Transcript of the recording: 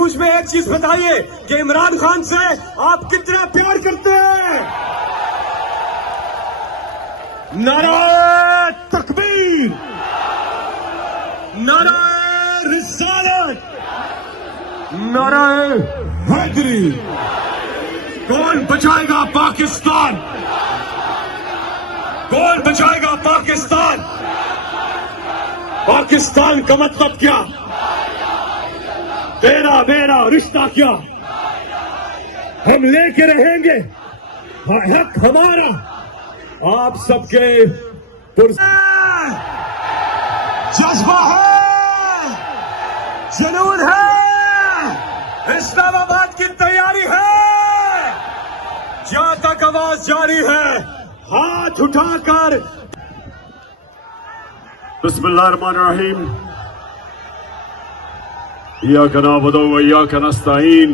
गूंज में एक चीज बताइए कि इमरान खान से आप कितना प्यार करते हैं। नारे तकबीर, नारे रिसालत, नारे हैदरी। कौन बचाएगा पाकिस्तान? कौन बचाएगा पाकिस्तान? पाकिस्तान का मतलब क्या? तेरा मेरा रिश्ता क्या? हम लेके रहेंगे, हक हमारा, आप सबके जज्बा है, जुनून है, इस्लामाबाद की तैयारी है। जहां तक आवाज जारी है, हाथ उठाकर बिस्मिल्लाहिर्रहमानिर्रहीम, इय्याका नअबुदु व इय्याका नस्तईन।